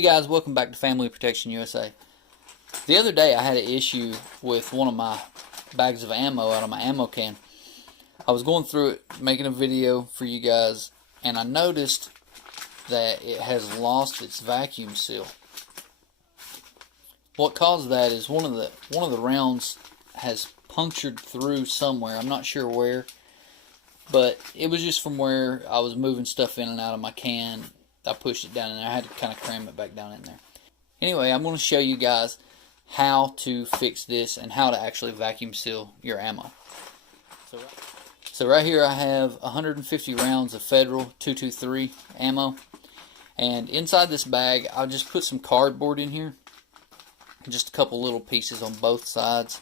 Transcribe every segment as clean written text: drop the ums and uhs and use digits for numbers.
Hey guys, welcome back to Family Protection USA. The other day I had an issue with one of my bags of ammo out of my ammo can. I was going through it, making a video for you guys, and I noticed that it has lost its vacuum seal. What caused that is one of the rounds has punctured through somewhere. I'm not sure where, but it was just from where I was moving stuff in and out of my can. I pushed it down in there. I had to kind of cram it back down in there. Anyway, I'm going to show you guys how to fix this and how to actually vacuum seal your ammo. So right here I have 150 rounds of Federal 223 ammo, and inside this bag I'll just put some cardboard in here, just a couple little pieces on both sides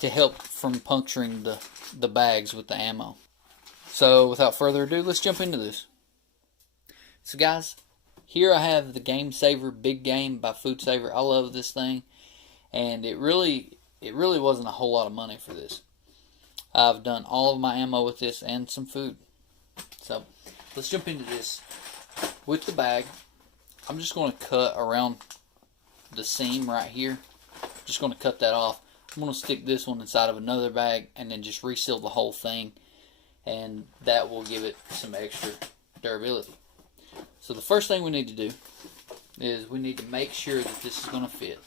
to help from puncturing the bags with the ammo. So without further ado, let's jump into this. So guys, here I have the Game Saver Big Game by Food Saver. I love this thing, and it really wasn't a whole lot of money for this. I've done all of my ammo with this and some food. So let's jump into this. With the bag, I'm just going to cut around the seam right here. Just going to cut that off. I'm going to stick this one inside of another bag and then just reseal the whole thing, and that will give it some extra durability. So the first thing we need to do is we need to make sure that this is going to fit.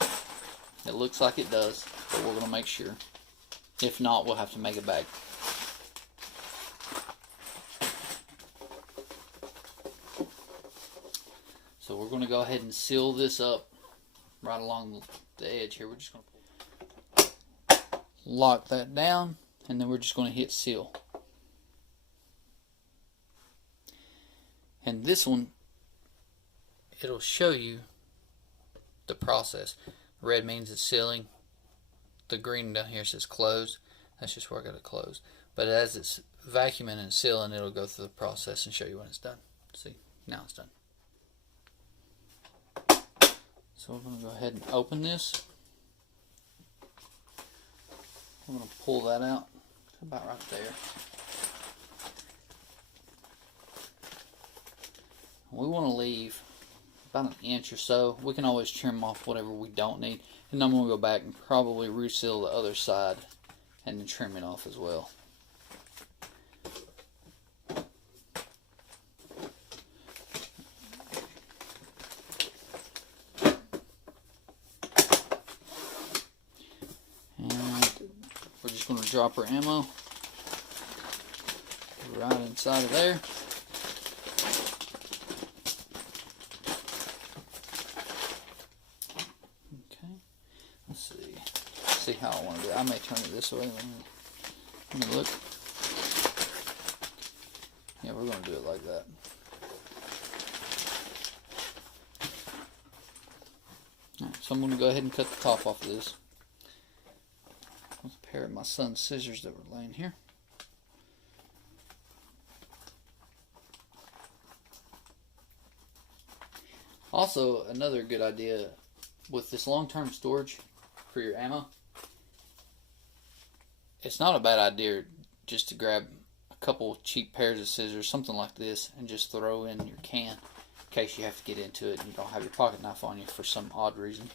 It looks like it does, but we're going to make sure. If not, we'll have to make a bag. So we're going to go ahead and seal this up right along the edge here. We're just going to lock that down, and then we're just going to hit seal. And this one, it'll show you the process. Red means it's sealing. The green down here says close. That's just where I got it closed. But as it's vacuuming and sealing, it'll go through the process and show you when it's done. See, now it's done. So we're going to go ahead and open this. I'm going to pull that out. It's about right there. We want to leave about an inch or so. We can always trim off whatever we don't need. And I'm going to go back and probably reseal the other side and then trim it off as well. And we're just going to drop our ammo right inside of there. See how I want to do it. I may turn it this way. Let me look. Yeah, we're going to do it like that. Alright, so I'm going to go ahead and cut the top off of this with a pair of my son's scissors that were laying here. Also, another good idea with this long-term storage for your ammo, it's not a bad idea just to grab a couple cheap pairs of scissors, something like this, and just throw in your can in case you have to get into it and you don't have your pocket knife on you for some odd reason.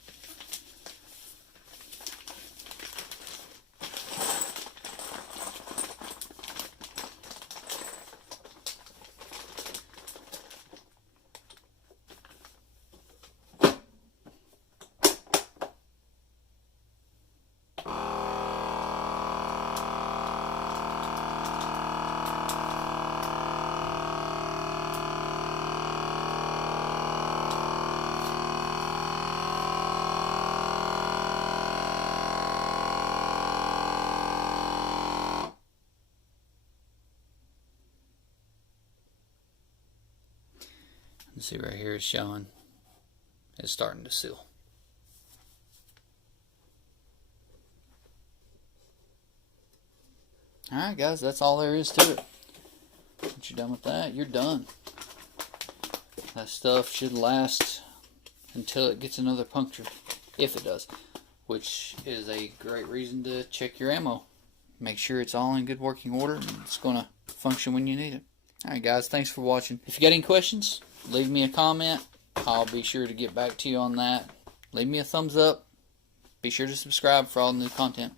See right here it's showing it's starting to seal. Alright guys, that's all there is to it. Once you're done with that, you're done. That stuff should last until it gets another puncture, if it does, which is a great reason to check your ammo. Make sure it's all in good working order and it's going to function when you need it. Alright guys, thanks for watching. If you got any questions, leave me a comment I'll be sure to get back to you on that. Leave me a thumbs up. Be sure to subscribe for all new content.